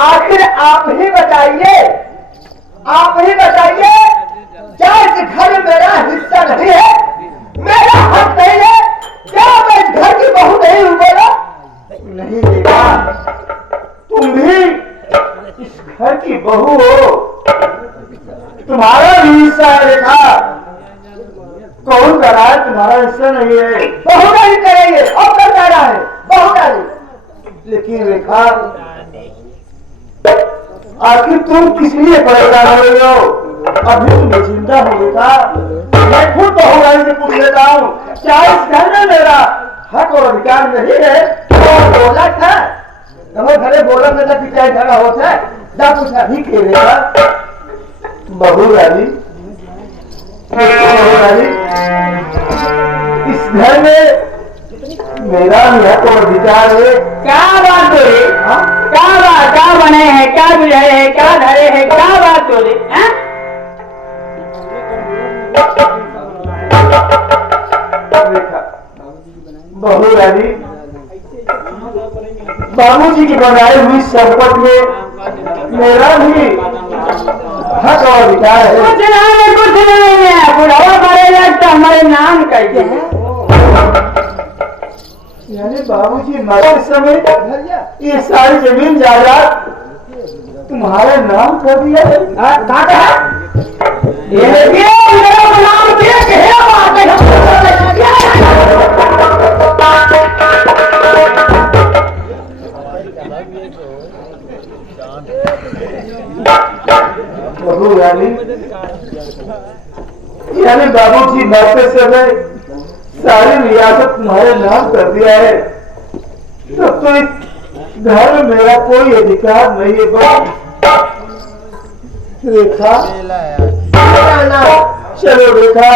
आखिर आप ही बताइए, क्या इस घर में मेरा हिस्सा नहीं है, मेरा हक नहीं है? क्या मैं इस घर की बहू नहीं हूँ? बोला नहीं बेटा, तुम भी इस घर की बहू हो, तुम्हारा भी हिस्सा है। देखा कौन कर रहा है? तुम्हारा हिस्सा नहीं है, बहू नहीं करेंगे। और कर रहा है बहू नहीं, लेकिन रेखा आखिर तुम किस लिए परेशान हो रही हो? अभी तुम जिंदा हो बेटा, मैं खुद बहू रानी से पूछ लेता हूँ, क्या इस घर में मेरा हक और अधिकार नहीं है? तो बोला था हमें घरे बोला मेरा पिता झगड़ा होता है, जा पूछा भी खेलेगा। बहू रानी, इस घर में मेरा हक और अधिकार है। क्या बात हो रही? क्या बने हैं, क्या बुझाए है, क्या धरे है, क्या बात हो रही? बहू रानी, बाबूजी की बनाई हुई संपत्ति में मेरा भी हक और अधिकार है। कुछ नहीं है, बुढ़ावा मरेगा तो हमारे नाम करके है। यानी बाबूजी मरे समय ये सारी जमीन जायदाद तुम्हारे नाम कर दिया है? बहू रानी, यानी बाबूजी मरते समय सारी रियासत तुम्हारे नाम कर दिया है, तब तो इस घर में मेरा कोई अधिकार नहीं है। रेखा चलो रेखा,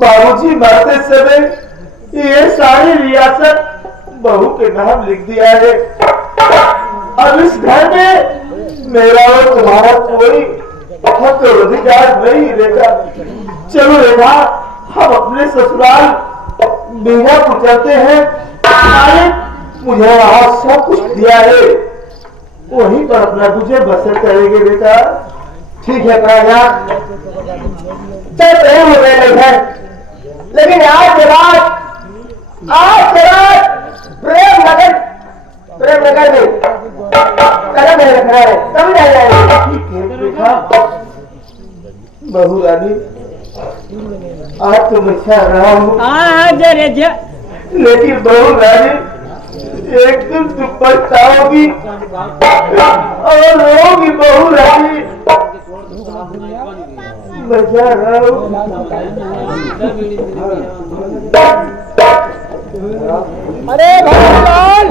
बाबूजी मरते समय ये सारी रियासत बहू के नाम लिख दिया है। अब इस घर में मेरा और तुम्हारा कोई हक और अधिकार नहीं। रेखा चलो रेखा, हम अपने ससुराल बीजापुर चलते हैं, मुझे वहां सब कुछ दिया है, वहीं पर अपना गुजर बसर करेंगे बेटा। ठीक है राजा, चलते हैं लेकिन आज के बाद प्रेम नगर में कदम नहीं रखना है, तभी नहीं जाएंगे। ठीक है बेटा। बहू रानी, आज तो मैं चाह रहा हूँ, लेकिन बहू रानी एक दिन तुम पछताओगी और रोगी। बहू रानी, मैं चाह रहा हूँ। अरे भगवान,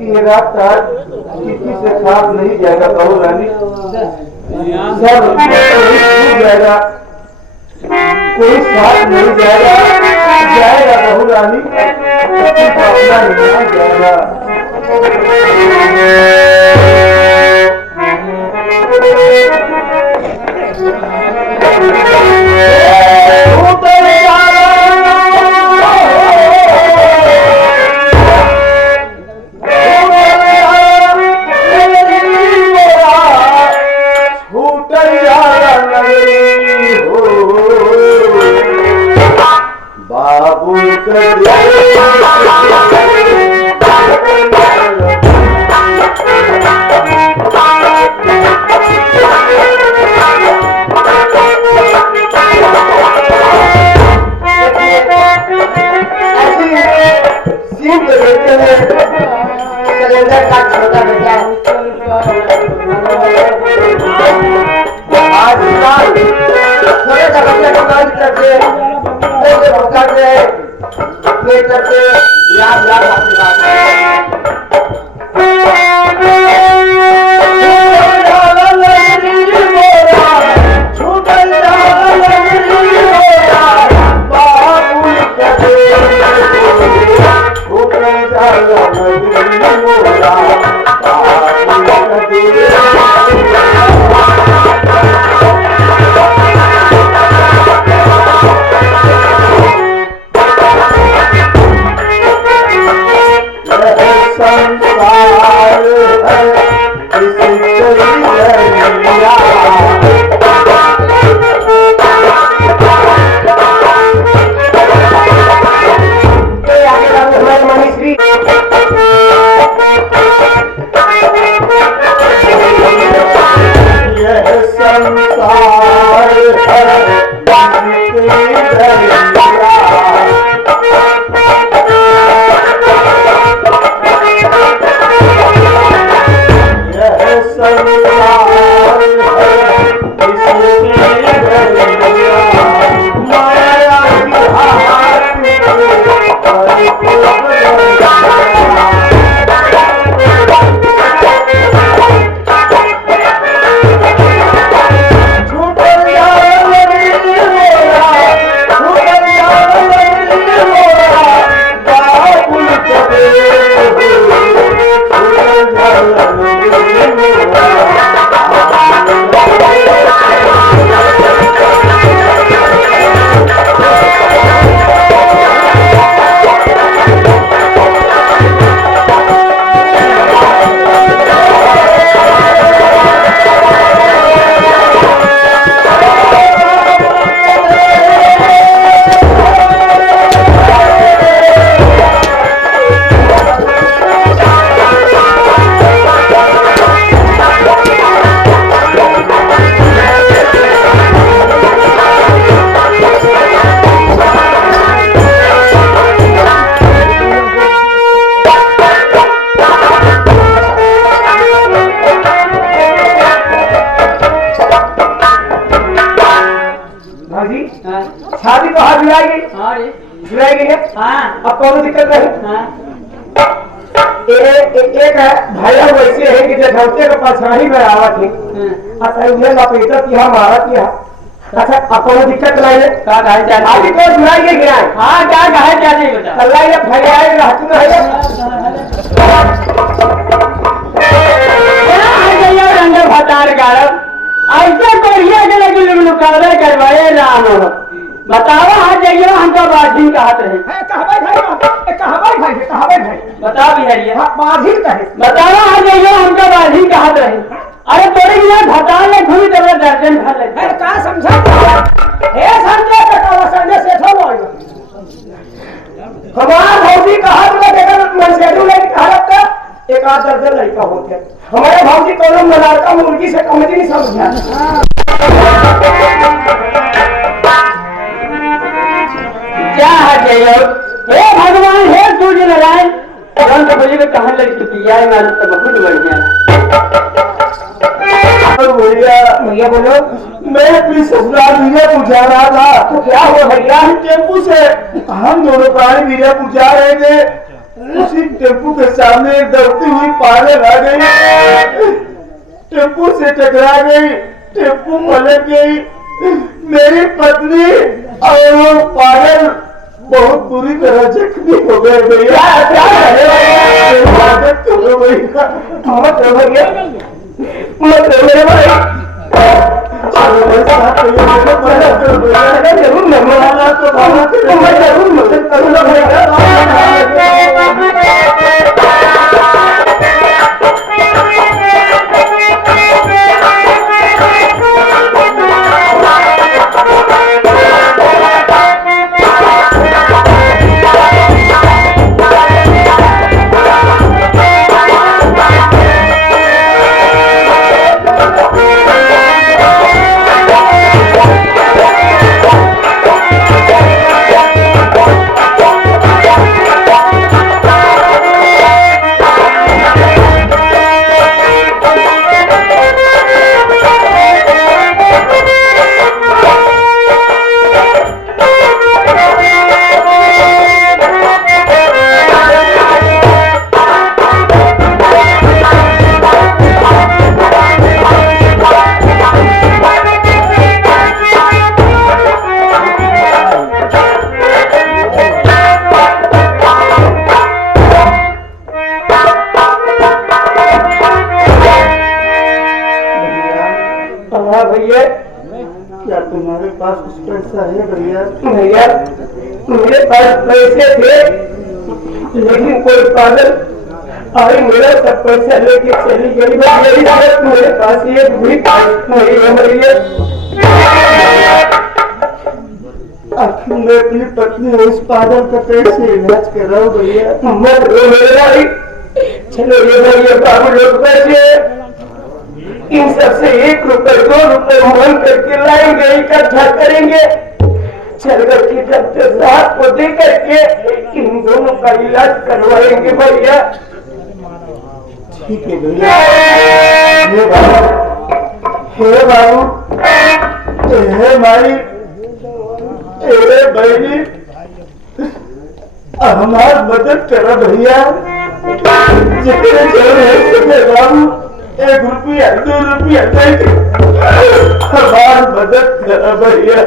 ये रात किसी से साथ नहीं जाएगा बहू रानी, सब जाएगा, कोई साथ नहीं जाएगा बहू रानी, अपना नहीं जाएगा। Thank you. रे झुराई गई है। हाँ अब कौन दिक्कत नहीं। हाँ एक है भैया वैसे है कि जठौते के पछाड़ी में आवत है। अच्छा उन्हें लपेटा किया मारा किया। अच्छा अब कौन दिक्कत नहीं है। का गाय चाल आगे को झुराई गई गिराए। हाँ क्या गाय चाल नहीं बता अल्लाह ये भैया है रहती नहीं है। रंग भतार गारब ऐसे करिए के लगी मुकाबला करवाए राम बताओ हाँ जाइए हमका बाजिन कहत रहे कहावे भाई बताओ बिहारिया बाजी कहे। बताओ हाँ जाइए हमका बाजिन कहत रहे अरे तोरे की भतार ले घूमी तो दर्जन भर ले का समझा हे समझे कटावा समझे से थो बोल हमारा भौजी कहत में देखा मन से दू लेके कहत एक आध दर्जन लड़का होते हमारे भौजी कोनो मलारका मुर्गी से कम नहीं समझा। क्या है जयो हे भगवान हे सूर्य नारायण तुरंत बोली में कहां लड़की पिया है मालूम तो बहुत बढ़िया भैया बोलो मैं अपनी ससुराल वीरा पूछा रहा था। तो क्या हुआ भैया टेम्पू से हम दोनों प्राणी वीरा पूछा रहे थे उसी टेम्पू के सामने एक दौड़ती हुई पागल आ गई। टेम्पू से टकरा गई टेम्पू पलट गई मेरी पत्नी और वो पागल बहुत बुरी तरह जख्मी हो गए भैया। क्या मेरे भाई जरूर मदद करूंगा भैया। भैया क्या तुम्हारे पास कुछ पैसा है भैया। भैया मेरे पास पैसे थे लेकिन कोई पागल आई मेरा सब पैसा लेके चली गई। मेरे पास ये भी नहीं है भैया। आखिर मैं अपनी पत्नी और इस पागल का कैसे इलाज कर रहा हूँ भैया। मत रो मेरे भाई चलो ये भैया बाबू लोग पैसे इन सबसे 1 रुपए 2 रुपए मन करके लाएंगे इकट्ठा करेंगे चल करके डॉक्टर साहब को दे करके इन दोनों का इलाज करवाएंगे भैया। ठीक है भैया। हे बाबू हे माई हे बहनी हमारी मदद करो भैया जितने जरूर है बाबू 1 रुपया 2 रुपया हमारी मदद करो भैया।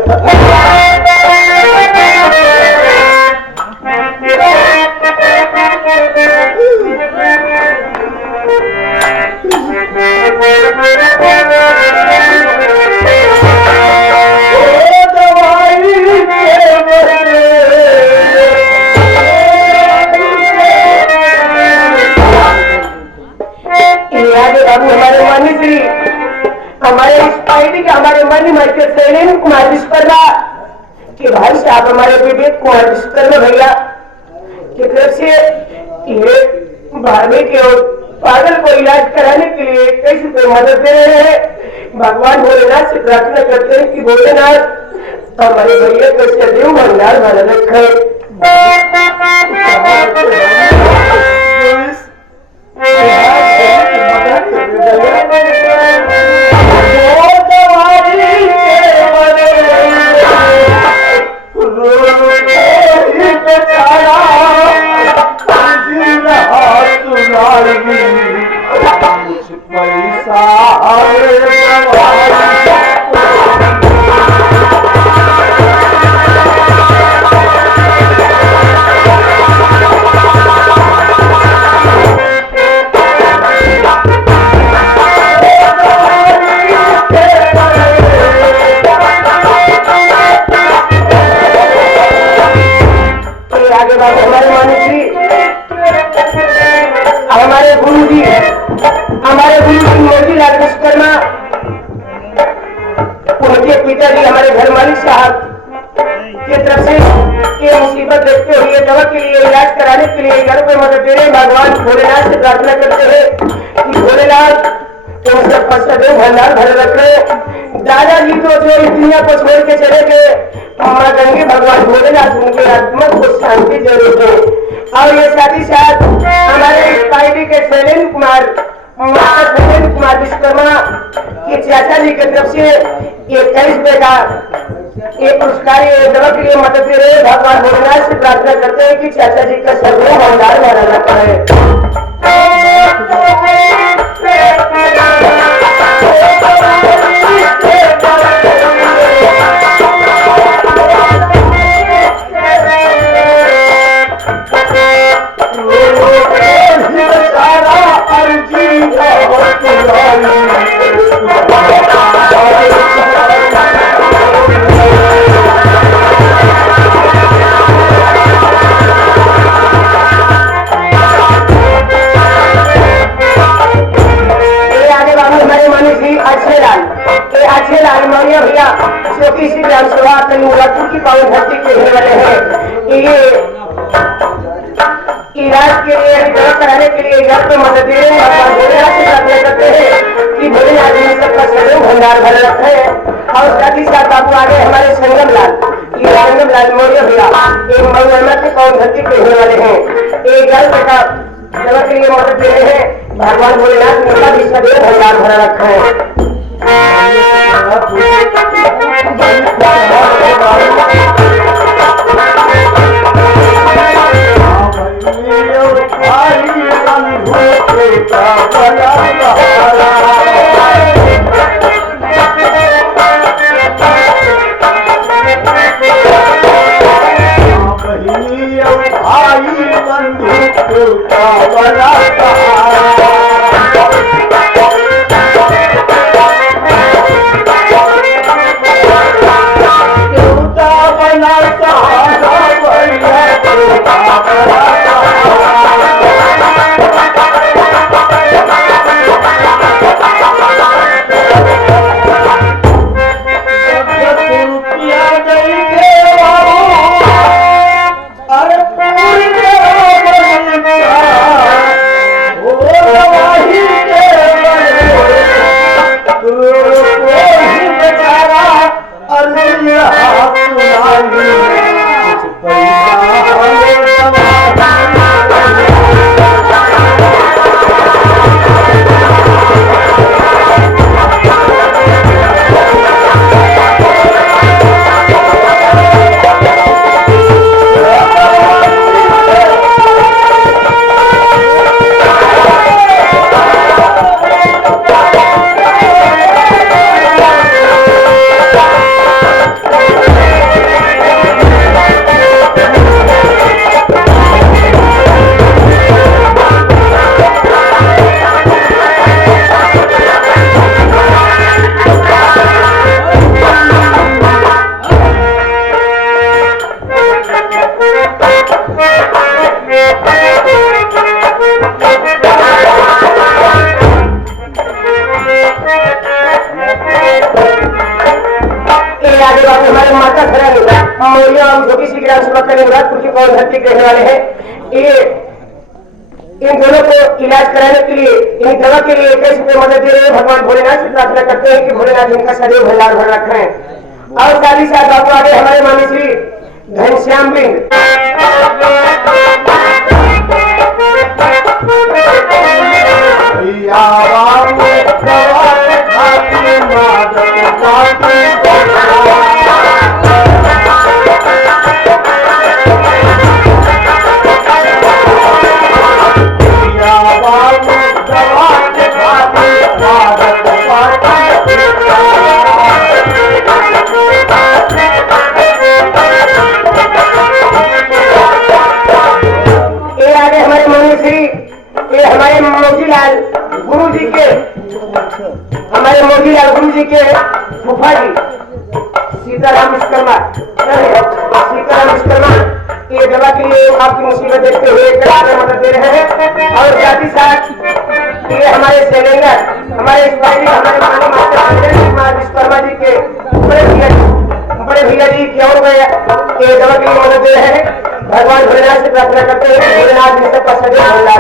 हमारे माननीय मास्टर सैनिक कुमार विश्वकर्मा के भाई साहब हमारे विवेक कुमार विश्वकर्मा भैया की तरफ से ये भारत के पागल को इलाज कराने के लिए 21 रुपए मदद दे रहे हैं। भगवान भोलेनाथ से प्रार्थना करते हैं कि भोलेनाथ हमारे भैया को सदैव भंडार भरा रखे। इलाज कराने के लिए घर पे मदद दे रहे भगवान भोलेनाथ से प्रार्थना करते हैं कि भोलेनाथ तुम सब सदैव भंडार भरे रखे। दादाजी तो जो इस दुनिया को छोड़ के चले गए, माँ गंगे भगवान भोलेनाथ उनके आत्मा को शांति जरूर दे। और ये साथ ही साथ हमारे इस पार्टी के शैलेंद्र कुमार विश्वकर्मा के चाचा जी की तरफ से 21 रुपए का एक पुरस्कार दवा के लिए मदद दे रहे। भगवान भोलेनाथ से प्रार्थना करते हैं कि चाचा जी का सर्व भंडार भरा रहता है। की पावन धरती के रहने वाले हैं। ये इलाज के लिए दवा कराने के लिए घर पे मदद दे रहे हैं। भोलेनाथ से प्रार्थना करते हैं कि भोलेनाथ जी सबका सदैव भंडार भरे रखे। और साथ ही साथ बाबू आगे हमारे संगम लाल मौर्य भैया एक महिमा के पावन धरती के रहने वाले हैं। एक घर पे का दवा के लिए मदद दे रहे हैं। भगवान भोलेनाथ उनका भी सदैव भंडार भरा रखा है। धरती के रहने वाले हैं। ये इन दोनों को इलाज कराने के लिए इन दवा के लिए 21 रुपए मदद दे रहे हैं। भगवान भोलेनाथ से प्रार्थना करते हैं कि भोलेनाथ इनका सदैव भंडार भर रखें। और साथ ही साथ बाबू आगे हमारे मानी श्री घनश्याम बिंद गुरु जी के फूफा जी सीताराम विश्वकर्मा ये दवा के लिए आपकी मुसीबत देखते हुए मदद दे रहे हैं। और साथ ही साथ ये हमारे शैलेंद्र हमारे विश्वकर्मा जी के बड़े भैया जी 51 रुपए ये दवा के लिए मदद दे रहे हैं। भगवान भोलेनाथ से प्रार्थना करते हैं कि भोलेनाथ जी सबका सदैव भंडार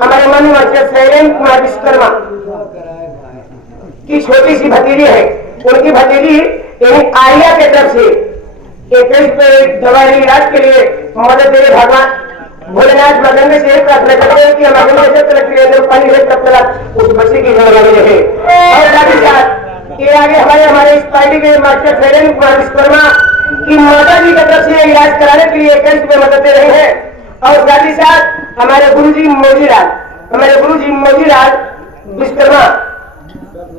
हमारे मन शैलेंद्र कुमार विश्वकर्मा की छोटी सी भतीजी है। उनकी भतीजी आर्या के तरफ से एक दवाई इलाज के लिए मदद दे भगवान भोलेनाथ मदन से प्रार्थना करते हैं कि हम अगले जब तक के अंदर पानी है तब तक उस बच्चे की जिंदगी रहे। और साथ ही साथ ये आगे हमारे इस पार्टी के मास्टर शैलेंद्र कुमार विश्वकर्मा की माता जी की तरफ से इलाज कराने के लिए 21 रुपए मदद दे रहे हैं। और साथ ही साथ हमारे गुरुजी मोजीलाल विश्वकर्मा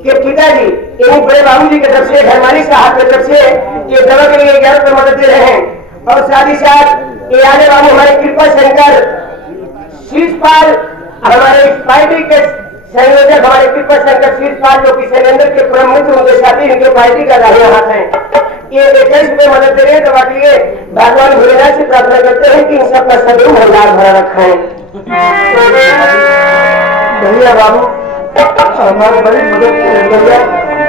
के पिताजी एवं बड़े बाबू जी की तरफ से घरमाली साहब की तरफ से ये दवा के लिए 11 रुपए मदद दे रहे हैं। और साथ ही साथ ये आने बाबू हमारे कृपा शंकर शीर्षपाल हमारे इस पार्टी के संयोजक हमारे कृपा शंकर शीर्षपाल जो कि शैलेंद्र के परम मित्र उनके साथी इनके पार्टी का दाहिना हाथ है। ये 21 रुपए मदद दे रहे हैं। दवा के लिए भगवान भोलेनाथ से प्रार्थना करते हैं कि इन सबका सदैव भंडार भरा रखा है। भैया बाबू हमारी बड़ी मदद करें भैया।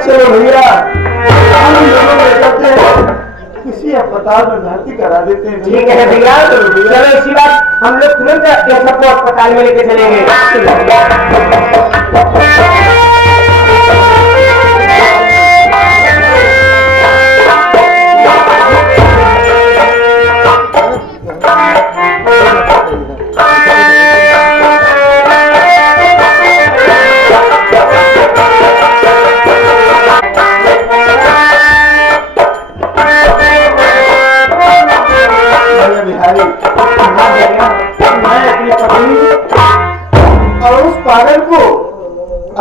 चलो भैया हम दोनों मिल करते हैं किसी अस्पताल में भर्ती करा देते हैं। ठीक है भैया चलो इसी बात हम लोग तुरंत इन सबको अस्पताल में लेके चलेंगे।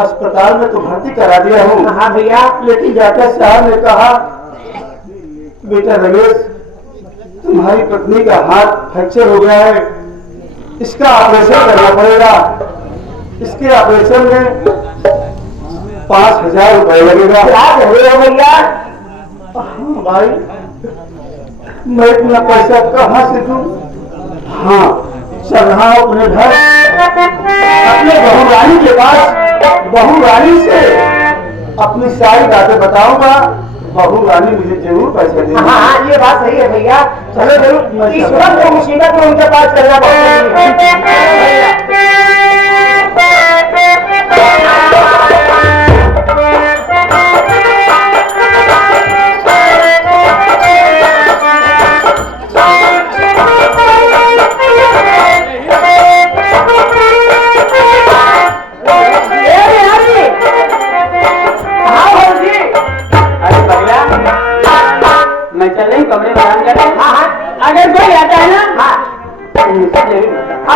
अस्पताल में तो भर्ती करा दिया हूँ। हाँ भैया लेकिन डॉक्टर साहब ने कहा बेटा रमेश तुम्हारी पत्नी का हाथ फ्रैक्चर हो गया है, इसका ऑपरेशन करना पड़ेगा। इसके ऑपरेशन में 5,000 रुपए लगेगा। भैया भाई मैं इतना पैसा कहाँ से दूं? हाँ चल रहा हूँ अपने घर अपने बहुरानी के पास। बहुरानी से अपनी सारी बातें बताऊंगा। बहुरानी मुझे जरूर पैसे देगी। हाँ ये बात सही है भैया। चलो जरूर इस वक्त मुसीबत में उनके पास चलना अगर कोई आता है ना हाँ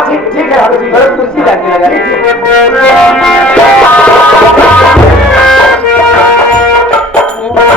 ठीक है कुर्सी लग